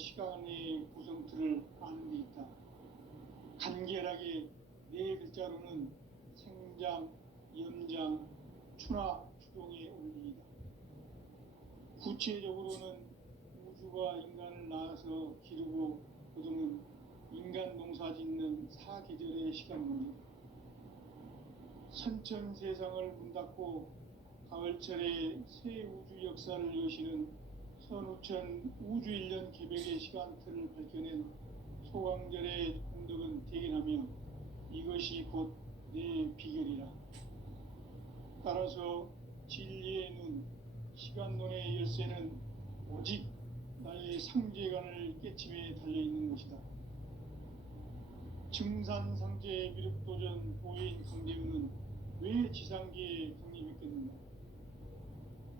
시간의 구성틀을 아는 데 있다. 간결하게 네 글자로는 생장, 연장, 추나 추동의 원리이다. 구체적으로는 우주가 인간을 낳아서 기르고 거두는 인간 농사 짓는 사계절의 시간론이다. 선천 세상을 문 닫고 가을철에 새 우주 역사를 여시는 선우천 우주일년 개벽의 시간틀을 밝혀낸 소강절의 공덕은 대견하며 이것이 곧 내 비결이라. 따라서 진리의 눈, 시간론의 열쇠는 오직 나의 상제관을 깨침에 달려있는 것이다. 증산상제 미륵도전 보인 강대우는 왜 지상계에 강림했겠는가?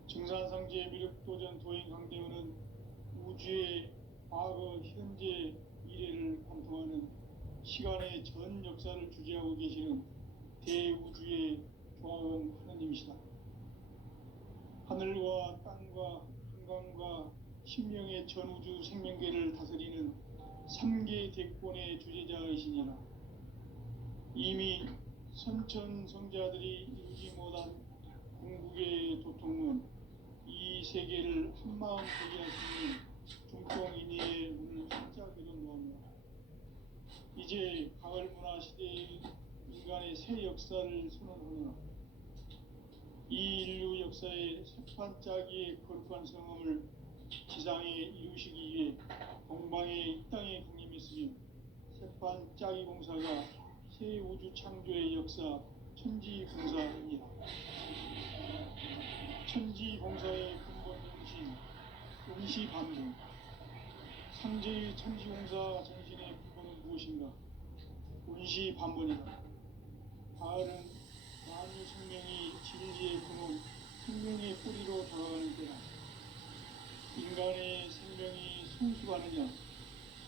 증산상제 미륵도전 도인 강대우는 우주의 과거, 현재, 미래를 관통하는 시간의 전 역사를 주재하고 계시는 대우주의 조화원 하느님이시다. 하늘과 땅과 한강과 신명의 전우주 생명계를 다스리는 3계 대권의 주제자이시니라. 이미 선천성자들이 이루지 못한 궁극의 도통은 이 세계를 한마음 되게 하시는 중통인의의 문을 활짝 열어놓았노라. 이제 가을문화 시대의 인간의 새 역사를 선언하노라. 이 인류 역사의 새판짜기의 거룩한 성험을 지상에 이루시기 위해 동방에 이 땅에 강림했으며 새판짜기 공사가 새 우주 창조의 역사 천지공사입니다. 천지공사의 근본 정신 음시반복. 상제의 천지공사 정신의 근본은 무엇인가? 운시반본이다. 가을은 만유 생명이 진리의 근원, 생명의 뿌리로 돌아가는 때다. 인간의 생명이 성숙하느냐,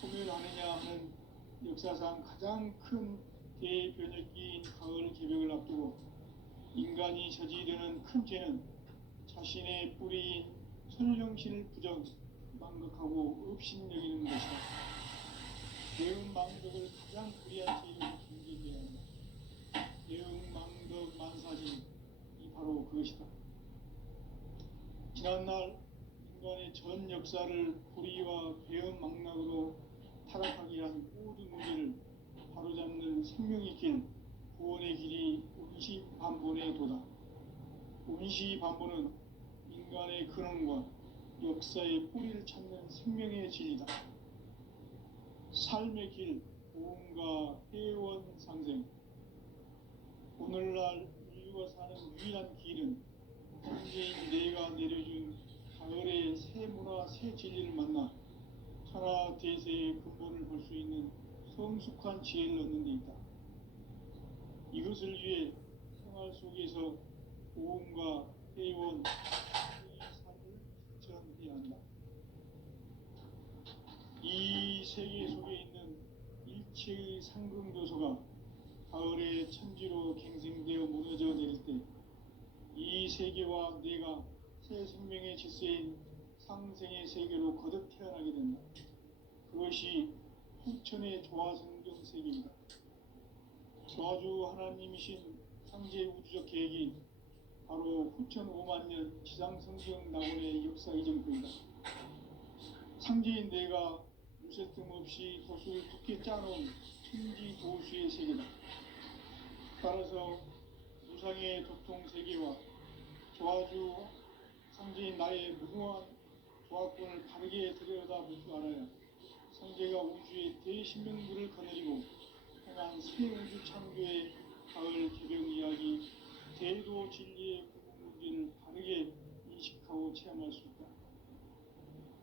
소멸하느냐 하는 역사상 가장 큰 대변혁기인 가을 개벽을 앞두고 인간이 저지르는 큰 죄는 자신의 뿌리인 설령신을 부정, 망각하고 업신여기는 것이다. 대응망덕을 가장 불의한 죄로 경계해야 한다. 대응망덕 만사진이 바로 그것이다. 지난날 인간의 전 역사를 불의와 배은망락으로 타락하게 한 모든 문제를 바로잡는 생명의 길, 구원의 길이 운시반본의 도다. 운시반본은 인간의 근원과 역사의 뿌리를 찾는 생명의 진리다. 삶의 길, 보험과 회원 상생. 오늘날 인류가 사는 유일한 길은 현재인 내가 내려준 가을의 새 문화, 새 진리를 만나 천하 대세의 근본을 볼 수 있는 성숙한 지혜를 얻는 데 있다. 이것을 위해 생활 속에서 보험과 회원, 삶을 실천해야 한다. 이 세계 속에 있는 일체의 상승도서가 가을의 천지로 갱생되어 무너져 내릴 때 이 세계와 내가 새 생명의 질서인 상생의 세계로 거듭 태어나게 된다. 그것이 후천의 조화성경 세계이다. 조화주 하나님이신 상제 우주적 계획이 바로 후천 5만년 지상성경 낙원의 역사 이정표이다. 상제인 내가 무쇠 틈없이 돛을 굳게 짜놓은 천지 도수의 세계다. 따라서 무상의 도통 세계와 조화주 상제인 나의 무궁한 조화권을 바르게 들여다볼 줄 알아야 상제가 우주의 대신명부를 거느리고 행한 새 우주 창조의 가을 개벽 이야기, 대도 진리의 궁극 문제를 바르게 인식하고 체험할 수 있다.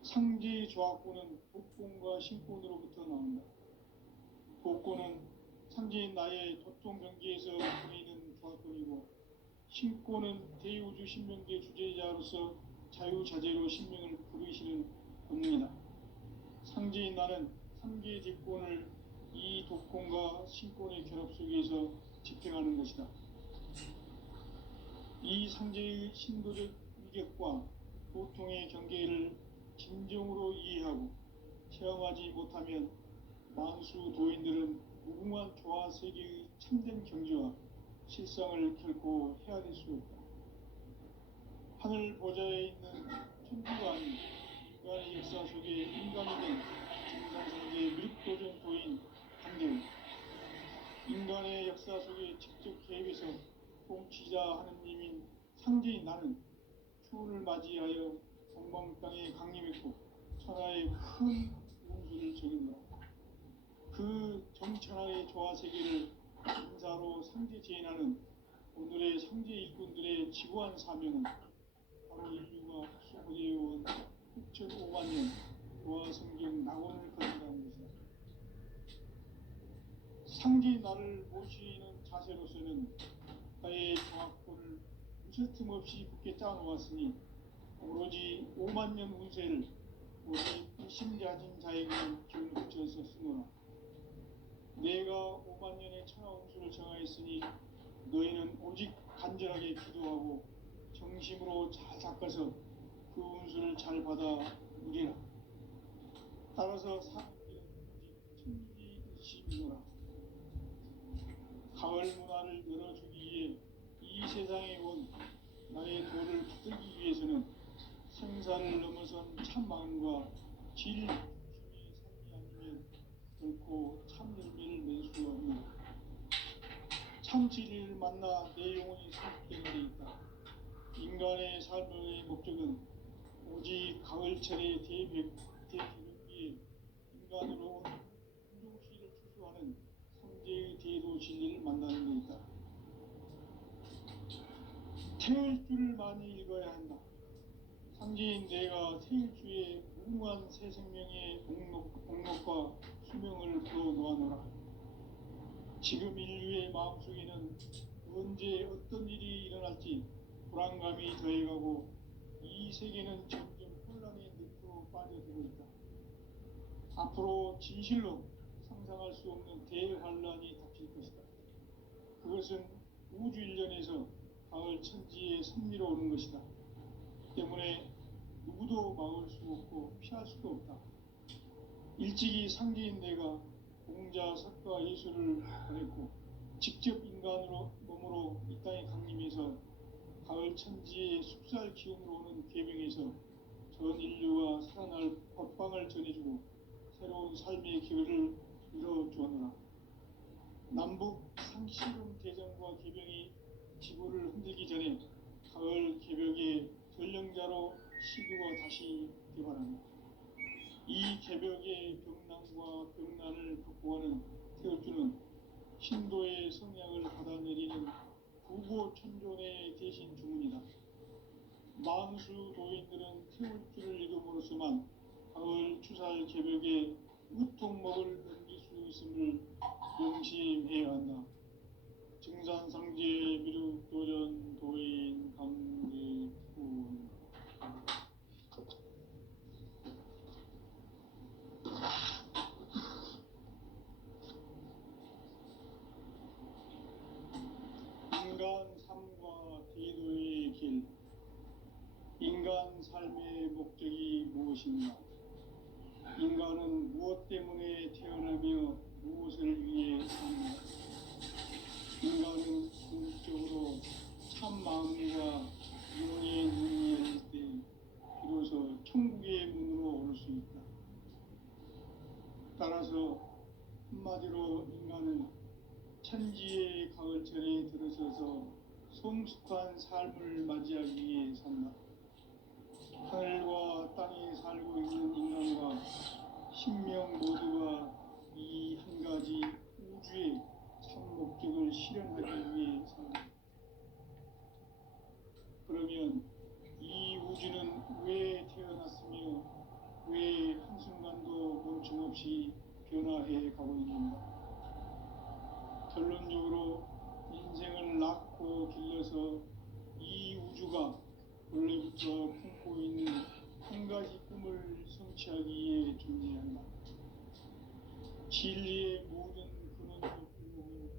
상제의 조화권은 독권과 신권으로부터 나온다. 독권은 상제인 나의 도통 경계에서 보이는 조화권이고, 신권은 대우주 신명계 주제자로서 자유자재로 신명을 부르시는 본능이다. 상제인 나는 3계 대권을 이 독권과 신권의 결합 속에서 집행하는 것이다. 이 상제의 신도적 위격과 보통의 경계를 진정으로 이해하고 체험하지 못하면 만수 도인들은 무궁한 조화 세계의 참된 경지와 실상을 결코 헤아릴 수 없다. 하늘 보좌에 있는 천주가 아닌 인간의 역사 속에 인간이 된 증산성계 미륵도전 도인 한대우, 인간의 역사 속에 직접 개입해서 통치자 하느님인 상제인 나는 추후를 맞이하여 동방 땅에 강림했고 천하의 큰 운수를 적인노라. 그 정천하의 조화 세계를 인사로 상제 제인하는 오늘의 상제 일꾼들의 지구한 사명은 바로 인류가 수고되어온 6,500만 년 조화 성경 낙원을 건너라는 것이다. 상제 나를 모시는 자세로서는 나의 정확도를 무쇠틈 없이 굳게 짜놓았으니 오로지 5만 년 운세를 오직 일심자진 자에게만 기운을 붙여서 쓰노라. 내가 5만 년의 천하 운수를 정하였으니 너희는 오직 간절하게 기도하고 정심으로 잘 닦아서 그 운수를 잘 받아 누리라. 따라서 사람들은 오직 천지일심이노라. 가을 문화를 열어주기 위해 이 세상에 온 나의 도를 붙들기 위해서는 생사를 넘어선 참 마음과 질 중심의 삶이 아니면 결코 참 열매를 낼 수 없는 참 진리를 만나 내 영혼이 성숙되는 데 있다. 인간의 삶의 목적은 오직 가을철의 대개벽기에 인간으로 온 운동시를 추수하는 성제의 대도 진리를 만나는 데 있다. 태일주를 많이 읽어야 한다. 상제인 내가 태일주의 무궁한 새 생명의 목록과 수명을 풀어놓아노라. 지금 인류의 마음속에는 언제 어떤 일이 일어날지 불안감이 더해가고 이 세계는 점점 혼란의 늪으로 빠져들고 있다. 앞으로 진실로 상상할 수 없는 대환란이 닥칠 것이다. 그것은 우주 일련에서 가을 천지의 섭리로 오는 것이다. 때문에 누구도 막을 수 없고 피할 수도 없다. 일찍이 상제인 내가 공자, 석가, 예수를 보냈고 직접 인간으로 몸으로 이 땅에 강림해서 가을 천지의 숲살 기운으로 오는 계명에서 전 인류가 살아날 법방을 전해주고 새로운 삶의 기회를 이뤄주었노라. 남북 상시름 대전과 계병이 지구를 흔들기 전에 가을 개벽의 전령자로 시두가 다시 개발한다. 이 개벽의 병난과 병난을 극복하는 태울주는 신도의 성향을 받아내리는 구고천존의 대신 주문이다. 만수 도인들은 태울주를 읽음으로써만 가을 추살 개벽의 우통목을 넘길 수 있음을 명심해야 한다. 증산상제 미륵도전 도인 강제훈. 인간 삶과 대도의 길. 인간 삶의 목적이 무엇인가? 인간은 무엇 때문에 태어나며 무엇을 위해 사는가? 인간은 궁극적으로 참 마음과 영의 눈이 열릴 때 비로소 천국의 문으로 오를 수 있다. 따라서 한마디로 인간은 천지의 가을철에 들어서서 성숙한 삶을 맞이하기 위해 산다. 하늘과 땅에 살고 있는 인간과 신명 모두가 이 한 가지 우주의 참 목적을 실현하기 위해 산다. 그러면 이 우주는 왜 태어났으며 왜 한순간도 멈춤없이 변화해 가고 있는가? 결론적으로 인생을 낳고 길러서 이 우주가 원래부터 품고 있는 한 가지 꿈을 성취하기 위해 존재한다. 진리의 모든 근원적 궁극은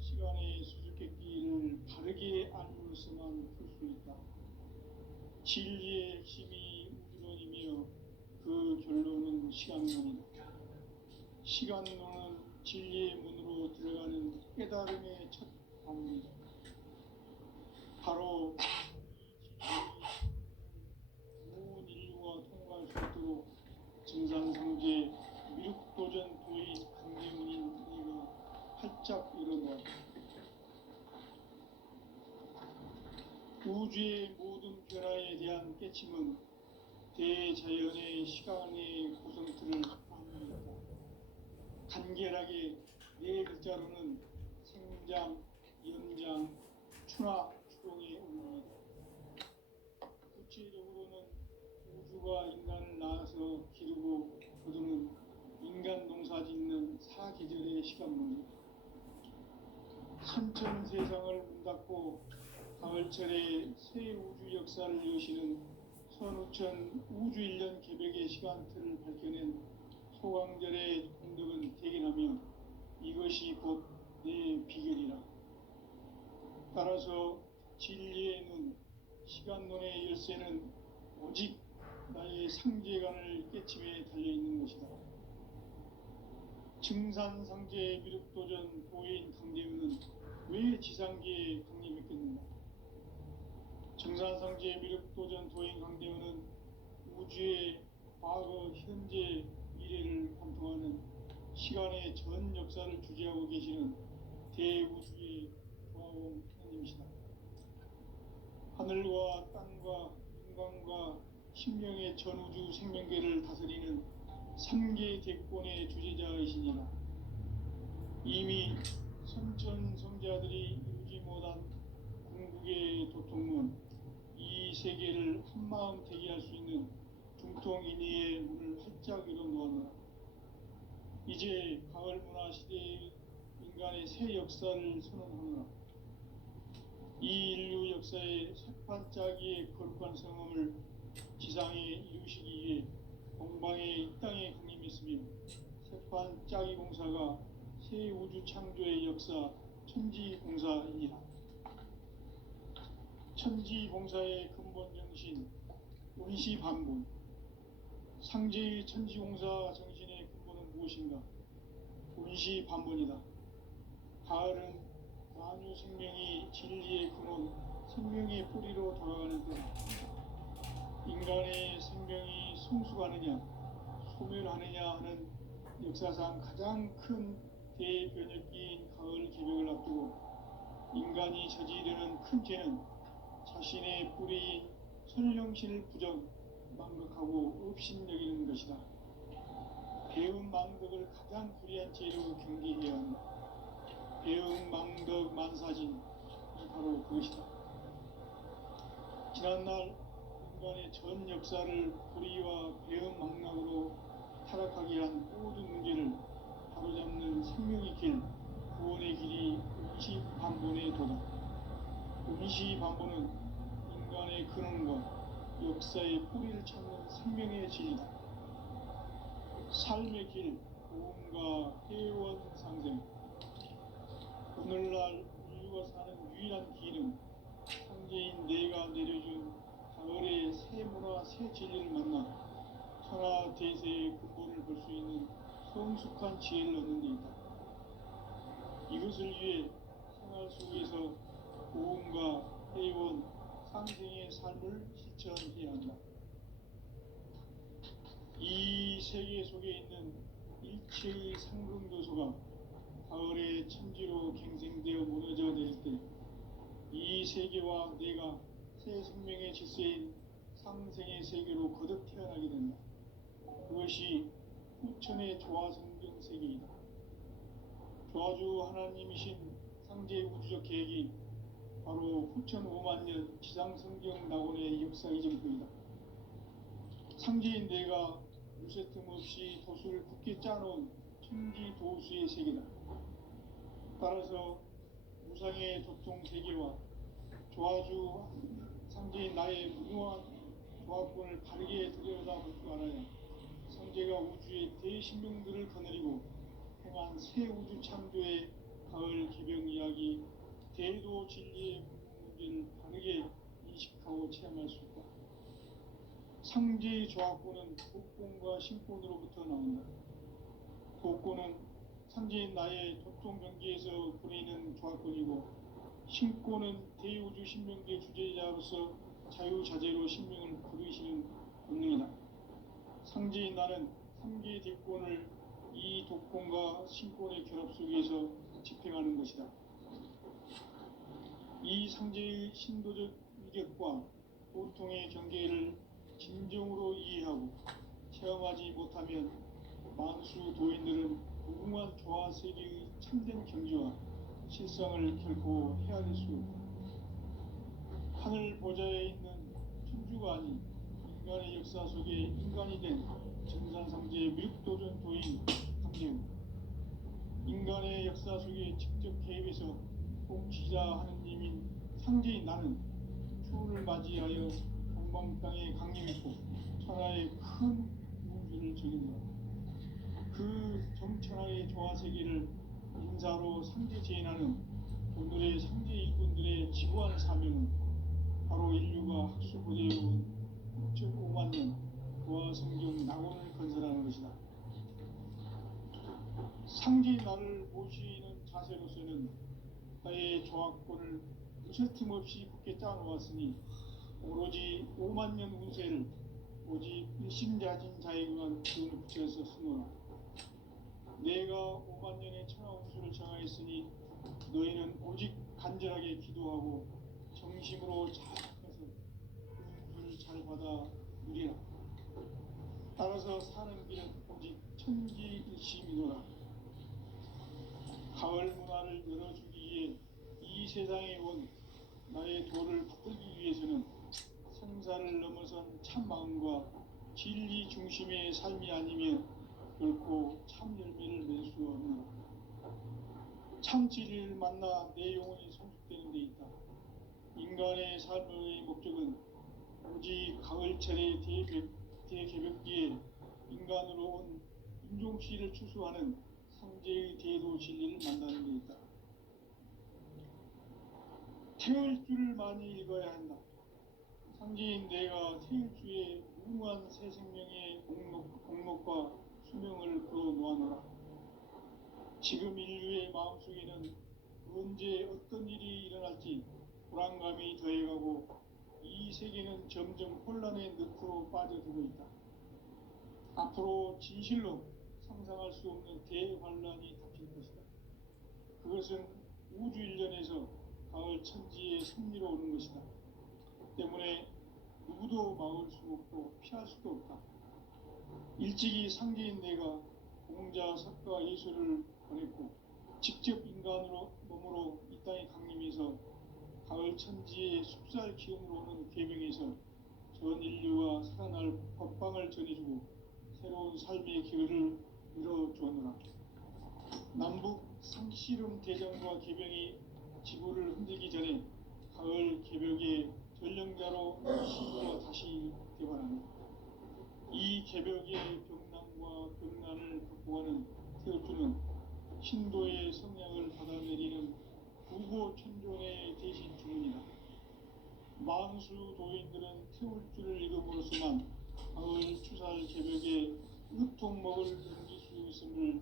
시간의 수수께끼를 바르게 알므로서만 풀 수 있다. 진리의 핵심이 우주론이며 그 결론은 시간론이다. 시간론은 진리의 문으로 들어가는 깨달음의 첫 방문이다. 바로 온 인류가 통과할 수 있도록 증산상제 미륵도전 도의 강대문인 이가 활짝 일어나다. 우주의 모든 변화에 대한 깨침은 대자연의 시간의 구성틀을 만듭니다. 간결하게 네 글자로는 생장, 연장, 추나 추동의 의미입니다. 구체적으로는 우주가 인간을 낳아서 기르고 거두는 인간 농사 짓는 사계절의 시간입니다. 선천 세상을 문 닫고 가을철에 새 우주 역사를 여시는 선우천 우주일년 개벽의 시간틀을 밝혀낸 소강절의 공덕은 대견하며 이것이 곧 내 비결이라. 따라서 진리의 눈, 시간론의 열쇠는 오직 나의 상제관을 깨침에 달려있는 것이다. 증산상제 미륵도전 도인 강대우는 왜 지상계에 강림했겠는가? 증산상제 미륵도전 도인 강대우는 우주의 과거, 현재, 미래를 관통하는 시간의 전 역사를 주재하고 계시는 대우주의 조화원 하나님이시다. 하늘과 땅과 인간과 신명의 전우주 생명계를 다스리는 삼계 대권의 주재자이시니라. 이미 선천성자들이 이루지 못한 궁극의 도통문, 이 세계를 한마음 대기할 수 있는 중통인의의 문을 활짝 열어놓았노라. 이제 가을 문화 시대의 인간의 새 역사를 선언하노라. 이 인류 역사의 새판짜기의 거룩한 성음을 지상에 이루시기 위해 공방에 이 땅에 강림했으며 새판짜기 공사가 새 우주 창조의 역사 천지공사이니라. 천지공사의 근본 정신 원시반본. 상제의 천지공사 정신의 근본은 무엇인가? 원시반본이다. 가을은 만유 생명이 진리의 근원, 생명의 뿌리로 돌아가는 때다. 인간의 생명이 성숙하느냐, 소멸하느냐 하는 역사상 가장 큰 대변혁기인 가을 개벽을 앞두고 인간이 저지르는 큰 죄는 자신의 뿌리인 선령신을 부정, 망극하고 업신여기는 것이다. 배움 망덕을 가장 불의한 죄로 경계해야 한다. 배움 망덕 만사진이 바로 그것이다. 지난날 인간의 전 역사를 불의와 배움 망락으로 타락하게 한 모든 문제를 바로잡는 생명의 길, 구원의 길이 원시반본의 도다. 원시반본은 인간의 근원과 역사의 뿌리를 찾는 생명의 진리다. 삶의 길, 고음과 회원 상생. 오늘날 인류가 사는 유일한 길은 상제인 내가 내려준 가을의 새 문화, 새 진리를 만나 천하 대세의 근본을 볼 수 있는 성숙한 지혜를 얻는 데 있다. 이것을 위해 생활 속에서 고음과 회원, 상생의 삶을 실천해야 한다. 이 세계 속에 있는 일체의 상승교소가 가을의 천지로 갱생되어 무너져 내릴 때 이 세계와 내가 새 생명의 질서인 상생의 세계로 거듭 태어나게 된다. 그것이 후천의 조화성경 세계이다. 조화주 하나님이신 상제 우주적 계획이 바로 후천 5만년 지상성경 낙원의 역사 이전부이다. 상제인 내가 무쇠 틈 없이 도수를 굳게 짜놓은 천지 도수의 세계다. 따라서 무상의 도통 세계와 조화주 상제인 나의 무궁한 조화권을 바르게 들여다볼 줄 알아야 상제가 우주의 대신명들을 거느리고 행한 새 우주 창조의 가을 기병 이야기, 대도 진리의 문제를 바르게 인식하고 체험할 수 있다. 상제의 조합권은 독권과 신권으로부터 나온다. 독권은 상제인 나의 독종 경기에서 부리는 조합권이고, 신권은 대우주 신명기의 주제자로서 자유자재로 신명을 부르시는 권능이다. 상제인 나는 3개의 대권을 이 독권과 신권의 결합 속에서 집행하는 것이다. 이 상제의 신도적 위격과 보통의 경계를 진정으로 이해하고 체험하지 못하면 만수 도인들은 무궁한 조화 세계의 참된 경지와 실상을 결코 헤아릴 수 없다. 하늘 보좌에 있는 천주가 아닌 인간의 역사 속에 인간이 된 정산상제의 미륵도전 도인 강재우, 인간의 역사 속에 직접 개입해서 통치자 하느님인 상제인 나는 추운을 맞이하여 동방 땅에 강림했고 천하의 큰 우주를 적인다. 그 정천하의 조화세계를 인사로 상제제인하는 오늘의 상제 일꾼들의 지구한 사명은 바로 인류가 학수고대해온 6.5만 년 도화성경 낙원을 건설하는 것이다. 상제의 나를 모시는 자세로서는 나의 조합권을 무설팀 없이 굳게 짜놓았으니 오로지 5만 년 운세를 오직 일심자진 자에게만 기운을 붙여서 쓰노라. 내가 5만 년의 천하 운수를 정하였으니 너희는 오직 간절하게 기도하고 정심으로 잘해서 그 운수를 잘 받아 누리라. 따라서 사는 길은 오직 천지일심이노라. 가을 문화를 열어주기 위해 이 세상에 온 나의 도를 붙들기 위해서는 생사를 넘어선 참 마음과 진리 중심의 삶이 아니면 결코 참 열매를 맺을 수 없노라. 참 진리를 만나 내 영혼이 성숙되는 데 있다. 인간의 삶의 목적은 오직 가을철의 대개벽기에 인간으로 온 인종씨를 추수하는 상제의 대도 진리를 만나는 데 있다. 태을 줄을 많이 읽어야 한다. 상제인 내가 태일주의 무궁한 새 생명의 공목과 수명을 풀어 놓아노라. 지금 인류의 마음속에는 언제 어떤 일이 일어날지 불안감이 더해가고 이 세계는 점점 혼란의 늪으로 빠져들고 있다. 앞으로 진실로 상상할 수 없는 대환란이 닥칠 것이다. 그것은 우주 일련에서 가을 천지의 섭리로 오는 것이다. 때문에 누구도 막을 수 없고 피할 수도 없다. 일찍이 상제인 내가 공자, 석가, 예수를 보냈고 직접 인간으로 몸으로 이 땅에 강림해서 가을 천지의 숲살 기운으로 오는 계명에서 전 인류가 살아날 법방을 전해주고 새로운 삶의 기회를 열어주었노라. 남북 상씨름 대전과 계명이 지구를 흔들기 전에 가을 개벽의 전령자로 시기가 다시 개발하는 이 개벽의 병난과 병난을 극복하는 태어주는 신도의 성량을 받아내리는 구고천존의 대신 주문이다. 만수 도인들은 태울줄을 읽음으로써만 가을 추살 개벽의 으통목을 넘길 수 있음을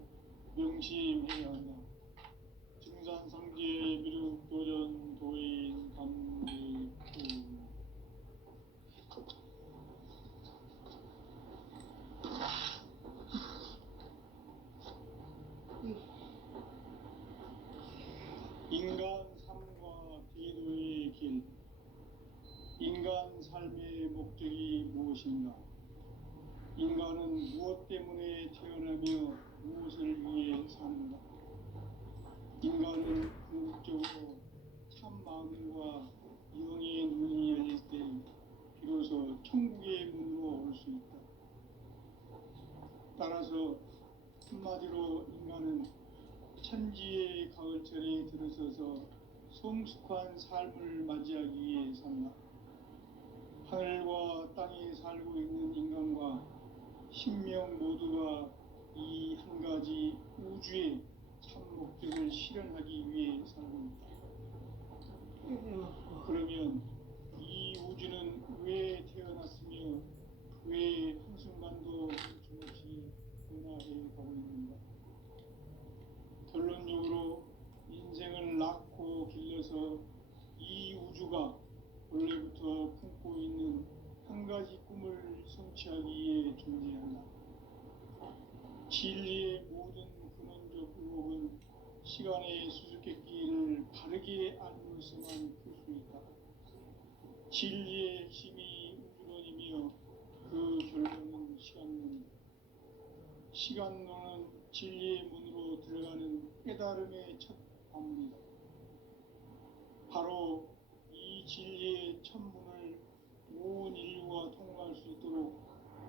명심해야 한다. 증산상제 미륵도전 도인 감리구 인간 삶과 대도의 길. 인간 삶의 목적이 무엇인가? 인간은 무엇 때문에 태어나며 무엇을 위해 사는가? 인간은 궁극적으로 참 마음과 영의 눈이 열릴 때 비로소 천국의 문으로 올 수 있다. 따라서 한마디로 인간은 천지의 가을철에 들어서서 성숙한 삶을 맞이하기 위해 산다. 하늘과 땅에 살고 있는 인간과 신명 모두가 이 한 가지 우주의 참 목적을 실현하기 위해 살고 있다. 그러면 이 우주는 왜 태어났으며 왜 한순간도 멈춤없이 변화해 가고 있는가. 결론적으로 인생을 낳고 길러서 이 우주가 원래부터 품고 있는 한 가지 꿈을 성취하기 위해 존재한다. 진리의 모든 근원적 의혹은 시간의 수수께끼를 바르게 알므로서만 풀 수 있다. 진리의 핵심이 우주론이며 그 결론은 시간론이다. 시간론은 진리의 문으로 들어가는 깨달음의 첫 관문이다. 바로 이 진리의 첫 문을 온 인류가 통과할 수 있도록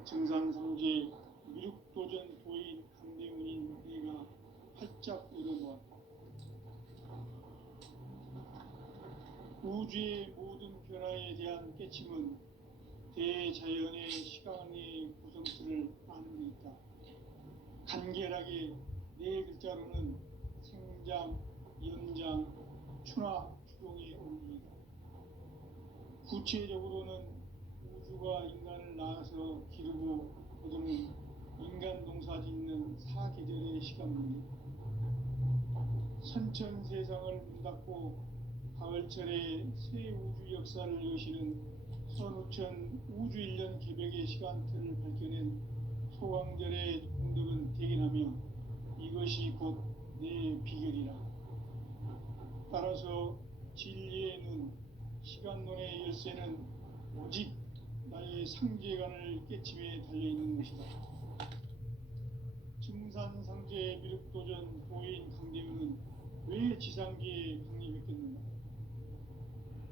증산상제 미륵도전 도인 강대문인 내가 활짝 열어놓았다. 우주의 모든 변화에 대한 깨침은 대자연의 시간의 구성틀을 아는 데 있다. 간결하게 네 글자로는 생장, 연장, 추나 추동의 원리이다. 구체적으로는 우주가 인간을 낳아서 기르고 거두는 인간 농사 짓는 사계절의 시간문이다. 선천 세상을 문 닫고 가을철에 새 우주 역사를 여시는 선우천 우주 1년 개벽의 시간틀을 밝혀낸 소강절의 공덕은 대견하며 이것이 곧 내 비결이라. 따라서 진리의 눈, 시간론의 열쇠는 오직 나의 상제관을 깨침에 달려있는 것이다. 증산상제 미륵도전 도인 강대문은 왜 지상계에 강림했겠는가?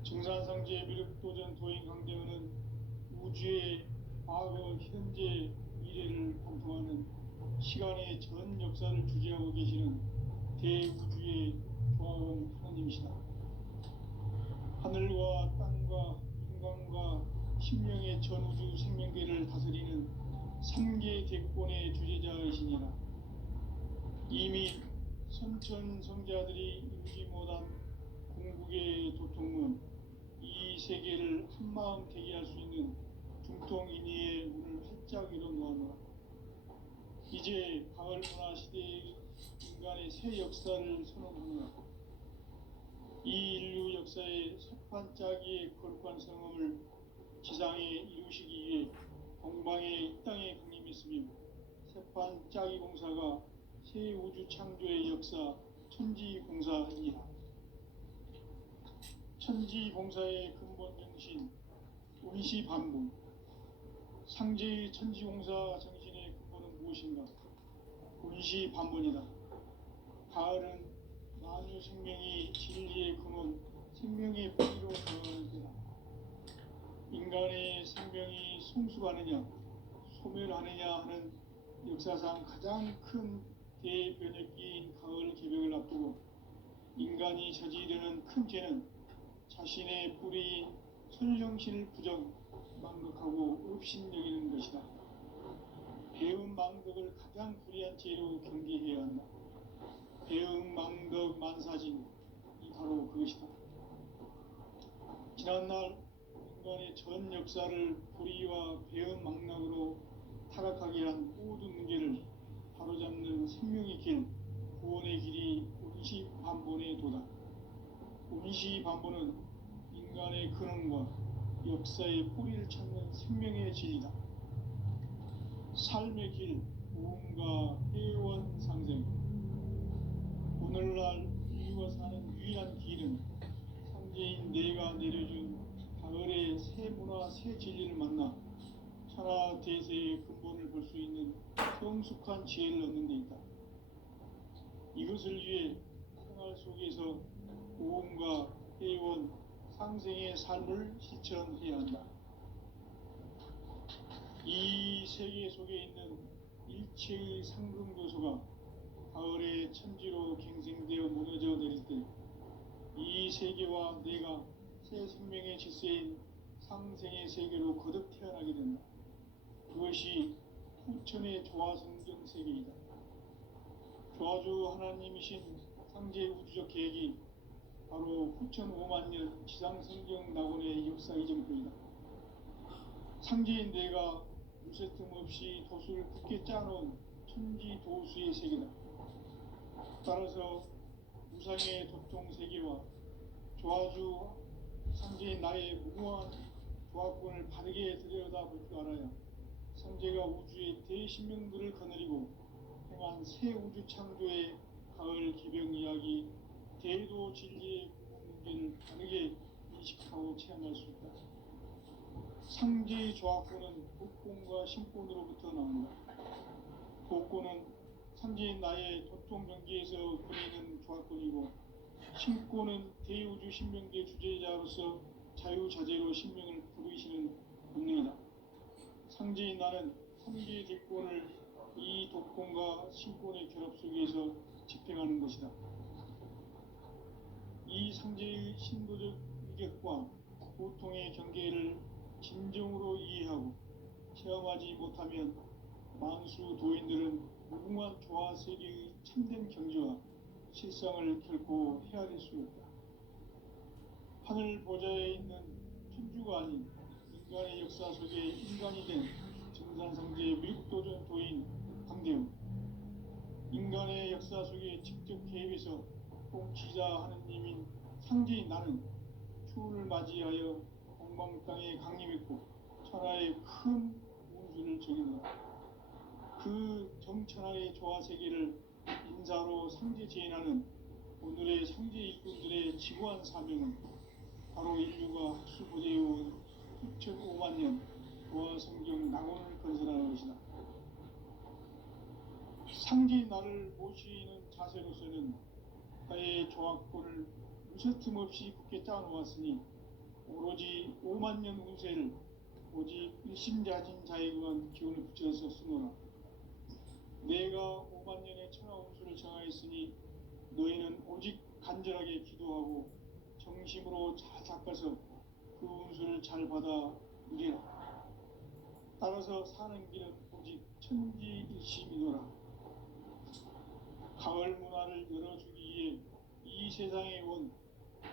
증산상제 미륵도전 도인 강대문은 우주의 과거, 현재, 미래를 관통하는 시간의 전 역사를 주재하고 계시는 대우주의 조화원 하나님이시다. 하늘과 땅과 인간과 신명의 전우주 생명계를 다스리는 삼계 대권의 주재자이시니라. 이미 선천 성자들이 이루지 못한 궁극의 도통문, 이 세계를 한마음 되게 할 수 있는 중통인의의 문을 활짝 열어놓아노라. 이제 가을 문화 시대의 인간의 새 역사를 선언하노라. 이 인류 역사의 첫 반짝이의 거룩한 성험을 지상에 이루시기 위해 동방의 이 땅에 강림했으며 새 반짝이 공사가 새 우주 창조의 역사 천지봉사이니라. 천지봉사의 근본 정신 운시반분. 상제의 천지봉사 정신의 근본은 무엇인가? 운시반분이다. 가을은 만유 생명이 진리의 근원, 생명의 뿌리로 들어가는 때다. 인간의 생명이 성숙하느냐, 소멸하느냐 하는 역사상 가장 큰 대변혁기인 가을 개벽을 앞두고 인간이 저지르는 큰 죄는 자신의 뿌리인 천령신을 부정, 망극하고 업신여기는 것이다. 배음 망덕을 가장 불의한 죄로 경계해야 한다. 배음 망덕 만사진, 이 바로 그것이다. 지난날 인간의 전 역사를 불의와 배음 망락으로 타락하게 한 모든 문제를 바로잡는 생명의 길, 구원의 길이 운시반본에 도다. 운시반본은 인간의 근원과 역사의 뿌리를 찾는 생명의 진리다. 삶의 길, 무언가 회원 상생. 오늘날 인류가 사는 유일한 길은 상제인 내가 내려준 가을의 새 문화, 새 진리를 만나 천하 대세의 근본을 볼 수 있는 성숙한 지혜를 얻는 데 있다. 이것을 위해 생활 속에서 모험과 회원, 상생의 삶을 실천해야 한다. 이 세계 속에 있는 일체의 상금 요소가 가을의 천지로 갱생되어 무너져 내릴 때 이 세계와 내가 새 생명의 질서인 상생의 세계로 거듭 태어나게 된다. 그것이 후천의 조화성경 세계이다. 조화주 하나님이신 상제 우주적 계획이 바로 후천 5만 년 지상성경 낙원의 역사 이정표이다. 상제인 내가 무쇠틈 없이 도수를 굳게 짜놓은 천지 도수의 세계다. 따라서 무상의 도통 세계와 조화주 상제인 나의 무궁한 조합권을 바르게 들여다볼 줄 알아야 상제가 우주의 대신명들을 거느리고 행한 새 우주 창조의 가을 기병 이야기, 대도 진리의 문제를 바르게 인식하고 체험할 수 있다. 상제의 조합권은 복권과 신권으로부터 나온다. 복권은 상제인 나의 도통 경계에서 그리는 조합권이고, 신권은 대우주 신명계 주제자로서 자유자재로 신명을 부르시는 본능이다. 상제인 나는 상제의 뒷권을 이 독권과 신권의 결합 속에서 집행하는 것이다. 이 상제의 신도적 위격과 고통의 경계를 진정으로 이해하고 체험하지 못하면 만수 도인들은 무궁한 조화 세계의 참된 경지와 실상을 결코 헤아릴 수 없다. 하늘 보좌에 있는 천주가 아닌 인간의 역사 속에 인간이 된 증산상제 미륵도전 도인 강대웅, 인간의 역사 속에 직접 개입해서 통치자 하느님인 상제인 나는 추운을 맞이하여 공방땅에 강림했고 천하의 큰 운수를 정했노라. 그 정천하의 조화세계를 인사로 상제 제인하는 오늘의 상제 일꾼들의 지구한 사명은 바로 인류가 학수고대해온 6,500만 년 조화성경 낙원을 건설하는 것이다. 상제인 나를 모시는 자세로서는 나의 조합권을 무쇠틈 없이 굳게 짜놓았으니 오로지 5만 년 운세를 오직 일심자진 자에게만 기운을 붙여서 쓰노라. 내가 5만 년의 천하 운수를 정하였으니 너희는 오직 간절하게 기도하고 정심으로 잘 닦아서 그 운수를 잘 받아 누리라. 따라서 사는 길은 오직 천지일심이노라. 가을 문화를 열어주기 위해 이 세상에 온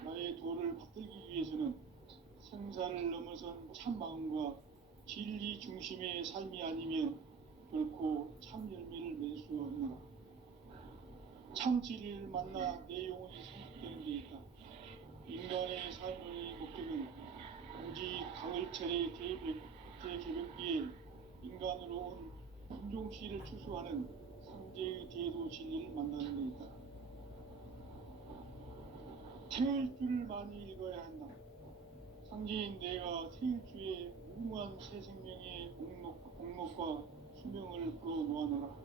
나의 도를 받들기 위해서는 생사를 넘어선 참 마음과 진리 중심의 삶이 아니면 결코 참 열매를 맺을 수 없노라. 참 진리를 만나 내 영혼이 성숙되는 데 있다. 인간의 삶의 목적은 오직 가을철의 대개벽기에 인간으로 온 인종씨를 추수하는 상제의 대도 진리를 만나는 데 있다. 태일주를 많이 읽어야 한다. 상제인 내가 태일주의 무궁한 새 생명의 공목과 수명을 불어놓아노라.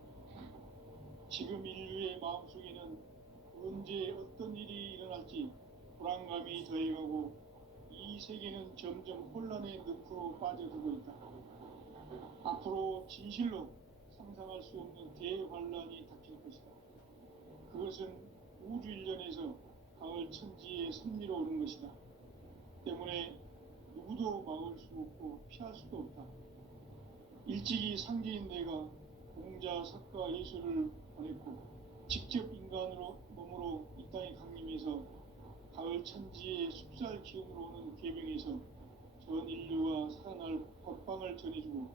지금 인류의 마음속에는 언제 어떤 일이 일어날지 불안감이 더해가고 이 세계는 점점 혼란의 늪으로 빠져들고 있다. 앞으로 진실로 상상할 수 없는 대환란이 닥칠 것이다. 그것은 우주 일련에서 가을 천지의 섭리로 오는 것이다. 때문에 누구도 막을 수 없고 피할 수도 없다. 일찍이 상제인 내가 공자, 석가, 예수를 보냈고 직접 인간으로 몸으로 이 땅에 강림해서 가을 천지의 숲살 기운으로 오는 계명에서 전 인류가 살아날 법방을 전해주고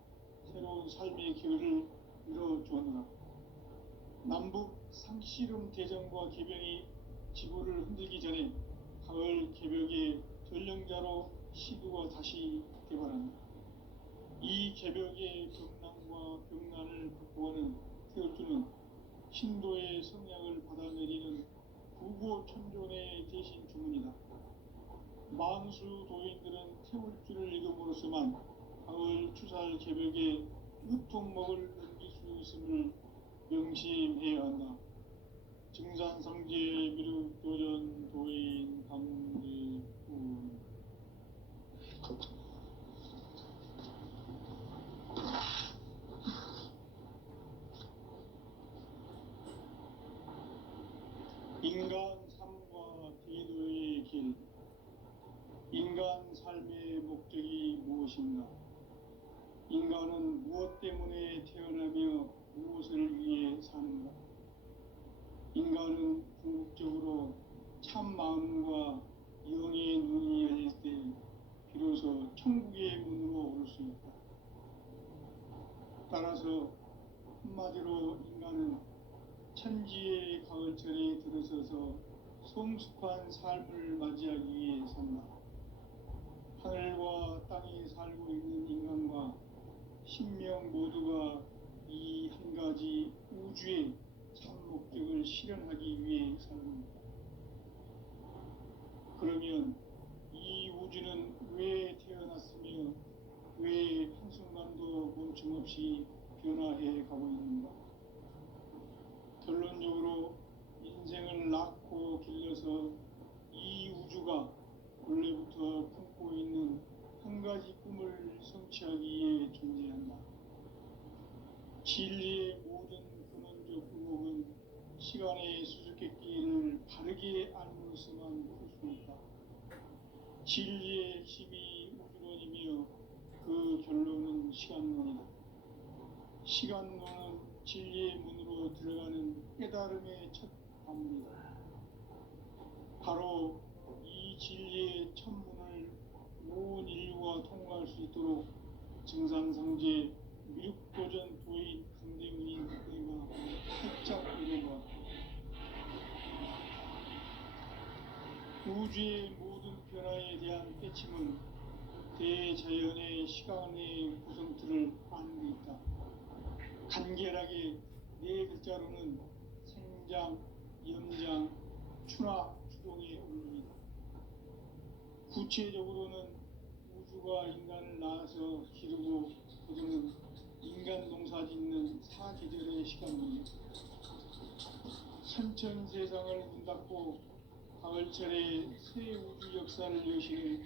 새로운 삶의 길을 열어주었노라. 남북 상씨름 대전과 계병이 지구를 흔들기 전에 가을 개벽의 전령자로 시두가 다시 개발한다. 이 개벽의 병난과 병난을 극복하는 태울주는 신도의 성약을 받아내리는 구고천존의 대신 주문이다. 만수 도인들은 태울주를 읽음으로써만 가을 추살 개벽의 으통목을 넘길 수 있음을 명심해야 한다. 증산상제 미륵도전 도인 강대훈. 인간 삶과 대도의 길. 인간 삶의 목적이 무엇인가? 인간은 무엇 때문에 태어나며 무엇을 위해 사는가? 인간은 궁극적으로 참 마음과 영의 눈이 열릴 때 비로소 천국의 문으로 올 수 있다. 따라서 한마디로 인간은 천지의 가을철에 들어서서 성숙한 삶을 맞이하기 위해 산다. 하늘과 땅에 살고 있는 인간과 신명 모두가 이 한 가지 우주의 참 목적을 실현하기 위해 삽니다. 그러면 이 우주는 왜 태어났으며 왜 한순간도 멈춤없이 변화해 가고 있는가? 결론적으로 인생을 낳고 길러서 이 우주가 원래부터 품고 있는 한 가지 꿈을 성취하기 위해 존재한다. 진리의 모든 근원적 의혹은 시간의 수수께끼를 바르게 알므로서만 풀 수 있다. 진리의 핵심이 우주론이며 그 결론은 시간론이다. 시간론은 진리의 문으로 들어가는 깨달음의 첫 관문이다. 바로 이 진리의 첫 문을 온 인류가 통과할 수 있도록 증산상제 미륵도전 도인 강대훈이 내가 살짝 이뤄보았다. 우주의 모든 변화에 대한 깨침은 대자연의 시간의 구성틀을 아는 데 있다. 간결하게 네 글자로는 생장, 연장, 추나 추동의 원리이다. 구체적으로는 우주가 인간을 낳아서 기르고 거두는 인간 농사 짓는 사계절의 시간입니다. 선천 세상을 문 닫고 가을철에 새 우주 역사를 여시는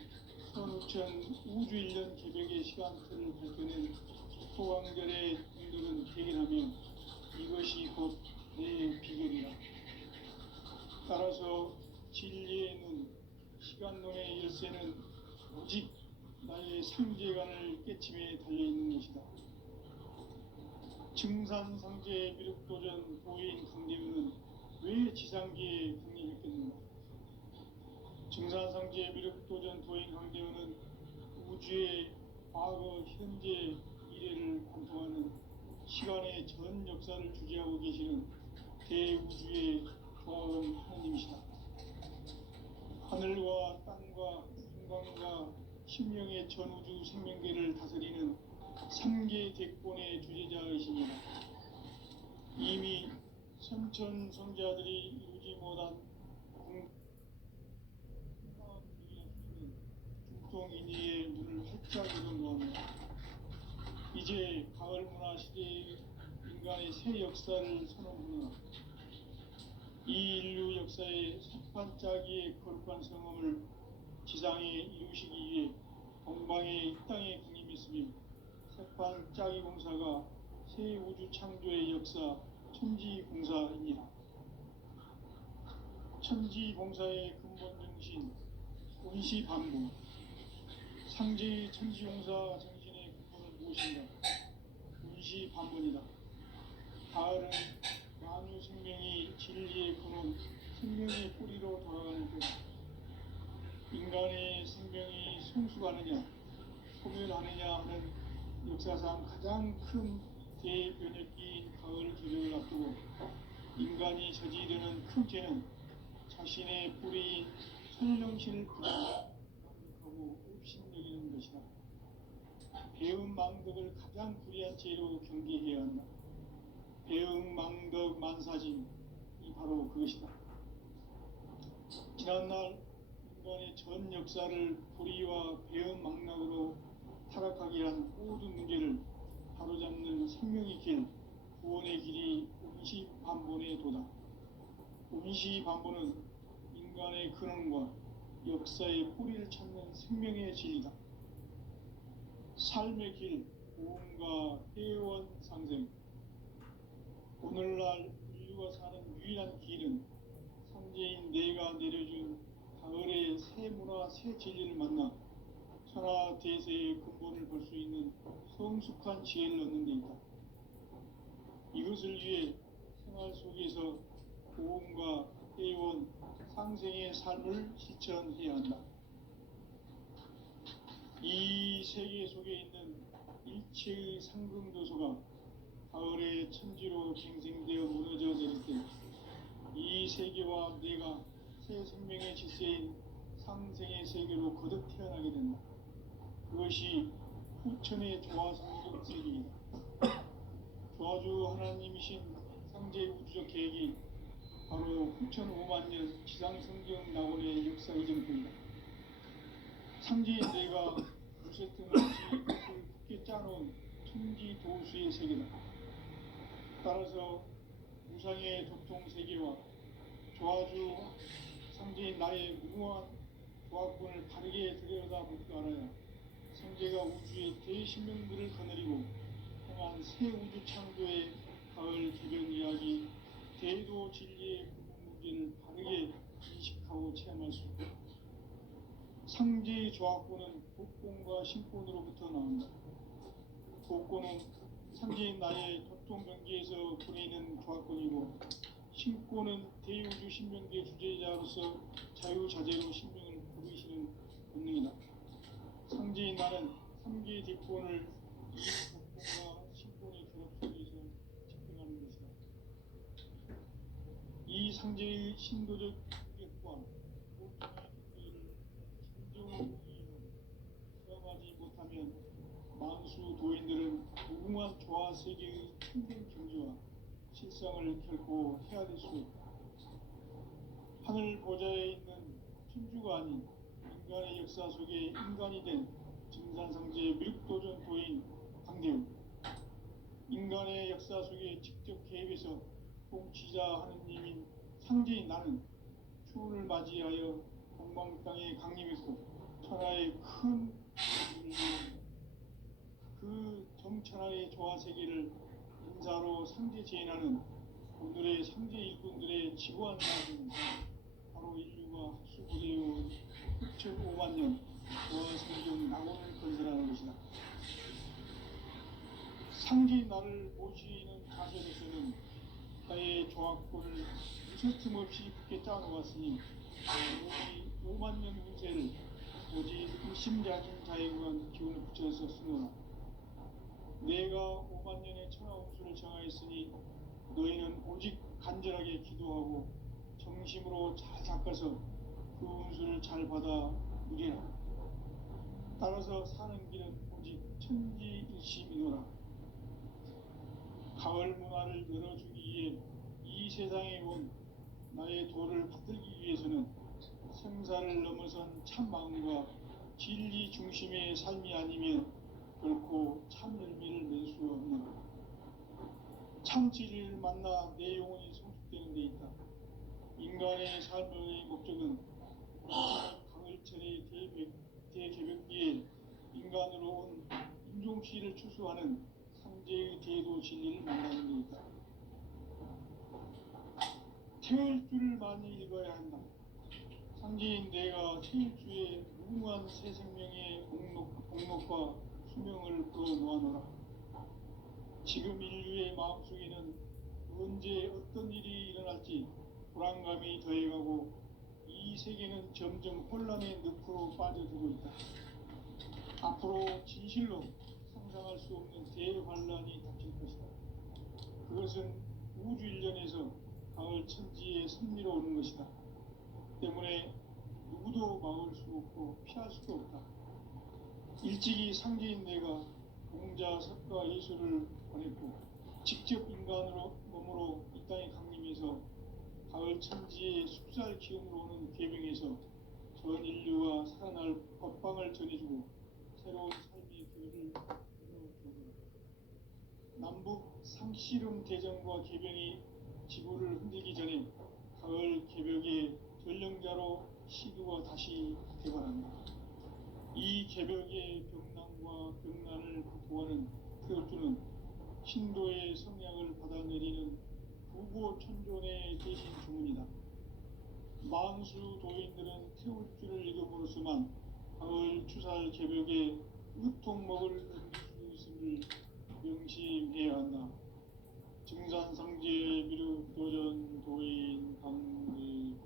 선우천 우주 1년 개벽의 시간틀을 밝혀낸 소강절의 분들은 대견하며 이것이 곧 내 비결이라. 따라서 진리의 눈, 시간론의 열쇠는 오직 나의 상제관을 깨침에 달려있는 것이다. 증산상제 미륵도전 도인 강대훈은 왜 지상계에 강림했겠는가? 증산상제 미륵도전 도인 강대훈은 우주의 과거, 현재, 미래를 관통하는 시간의 전 역사를 주재하고 계시는 대우주의 조화원 하느님이시다. 하늘과 땅과 인간과 신명의 전우주 생명계를 다스리는 3계 대권의 주재자이십니다. 이미 선천 성자들이 이루지 못한 중통인의의 문을 활짝 열어놓았다. 이제 가을 문화 시대의 인간의 새 역사를 선언하며 이 인류 역사의 첫 반짝이의 거룩한 성험을 지상에 이루시기 위해 동방의 이 땅에 강림했으며 새반짝이 공사가 새 우주 창조의 역사 천지공사이니라. 천지공사의 근본 정신 운시반부, 상제의 천지공사 정신의 근본은 무엇인가? 운시반문이다. 가을은 만유 생명이 진리의 근원, 생명의 뿌리로 돌아가는 때다. 인간의 생명이 성숙하느냐, 소멸하느냐 하는 역사상 가장 큰 대변혁기인 가을 개벽을 앞두고 인간이 저지르는 큰 죄는 자신의 뿌리인 천령신을 부정하고 өв신여기는 것이다. 배은망덕을 가장 불의한 죄로 경계해야 한다. 배은망덕 만사진이 바로 그것이다. 지난날 인간의 전 역사를 불의와 배은망덕으로 타락하게 한 모든 문제를 바로잡는 생명의 길, 구원의 길이 운시반본의 도다. 운시반본은 인간의 근원과 역사의 뿌리를 찾는 생명의 진리다. 삶의 길, 고음과 회원 상생. 오늘날 인류가 사는 유일한 길은 상제인 내가 내려준 가을의 새 문화, 새 진리를 만나 천하 대세의 근본을 볼 수 있는 성숙한 지혜를 얻는 데 있다. 이것을 위해 생활 속에서 고음과 회원, 상생의 삶을 실천해야 한다. 이 세계 속에 있는 일체의 상승 요소가 가을의 천지로 갱생되어 무너져 내릴 때 이 세계와 내가 새 생명의 질서인 상생의 세계로 거듭 태어나게 된다. 그것이 후천의 조화 성경 세계이다. 조화주 하나님이신 상제 우주적 계획이 바로 후천 5만 년 지상 성경 낙원의 역사 이전입니다. 상제인 내가 무쇠 틈 없이 그것을 굳게 짜놓은 천지 도수의 세계다. 따라서 무상의 도통 세계와 조화주 상제인 나의 무모한 조합군을 바르게 들여다볼 줄 알아야 상제가 우주의 대신명들을 거느리고 행한 새 우주 창조의 가을 개변 이야기, 대도 진리의 문제를 바르게 인식하고 체험할 수 있다. 상제의 조합군은 복권과 신권으로부터 나온다. 복권은 상제인 나의 도통 경계에서 부리는 조합권이고, 신권은 대우주 신명계 주제자로서 자유자재로 신명을 부르시는 본능이다. 상제인 나는 3개의 뒷권을 이 복권과 신권의 결합 속에서 집행하는 것이다. 이 상제의 신도적 인격과 보통의 인격을 진정으로 체험하지 못하면 만수 도인들은 무궁한 조화 세계의 참된 경지와 실상을 결코 헤아릴 수 없다. 하늘 보좌에 있는 천주가 아닌 인간의 역사 속에 인간이 된 증산상제 미륵도전 도인 강대우, 인간의 역사 속에 직접 개입해서 통치자 하느님인 상제인 나는 추운을 맞이하여 동방 땅에 강림했고 천하의 큰 그 정천하의 조화 세계를 인사로 상제 제인하는 오늘의 상제 일꾼들의 지구한 사람은 바로 인류가 학수부대해온 6,5만 년 조화 성경 낙원을 건설하는 것이다. 상제인 나를 모시는 자세로서는 나의 조합권을 무쇠틈 없이 굳게 짜놓았으니 오직 5만 년 운세를 오직 일심자진 자에게만 기운을 붙여서 쓰노라. 내가 5만 년의 천하 운수를 정하였으니 너희는 오직 간절하게 기도하고 정심으로 잘 닦아서 그 운수를 잘 받아 누리라. 따라서 사는 길은 오직 천지일심이노라. 가을 문화를 열어주기 위해 이 세상에 온 나의 도를 받들기 위해서는 생사를 넘어선 참 마음과 진리 중심의 삶이 아니면 결코 참 열매를 낼 수 없는 참 진리를 만나 내 영혼이 성숙되는 데 있다. 인간의 삶의 목적은 가을철의 대개벽기에 인간으로 온 인종시를 추수하는 상제의 대도 진리를 만나는 데 있다. 태울 줄을 많이 읽어야 한다. 상제인 내가 태울 주의 무궁한 새 생명의 공목과 수명을 끌어놓아노라. 지금 인류의 마음속에는 언제 어떤 일이 일어날지 불안감이 더해가고 이 세계는 점점 혼란의 늪으로 빠져들고 있다. 앞으로 진실로 상상할 수 없는 대환란이 닥칠 것이다. 그것은 우주 일련에서 가을 천지의 섭리로 오는 것이다. 때문에 누구도 막을 수 없고 피할 수도 없다. 일찍이 상제인 내가 공자, 석가, 예수를 보냈고 직접 인간으로 몸으로 이 땅에 강림해서 가을 천지의 숲살 기운으로 오는 계명에서 전 인류가 살아날 법방을 전해주고 새로운 삶의 길을 열어주고 남북 상씨름 대전과 계병이 지구를 흔들기 전에 가을 개벽의 전령자로 시두가 다시 대발한다. 이 개벽의 병난과 병난을 극복하는 태우주는 신도의 성향을 받아내리는 부고천존의 대신 주문이다. 만수 도인들은 태우주를 읽음으로써만 가을 추살 개벽에 으통먹을 넘길 수 있음을 명심해야 한다. 증산상제 미륵도전 도인 강대구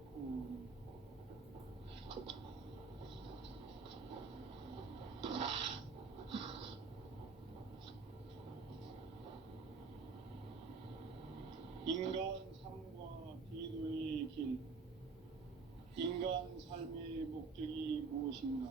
아름다운 삶과 기도의 길, 인간 삶의 목적이 무엇인가?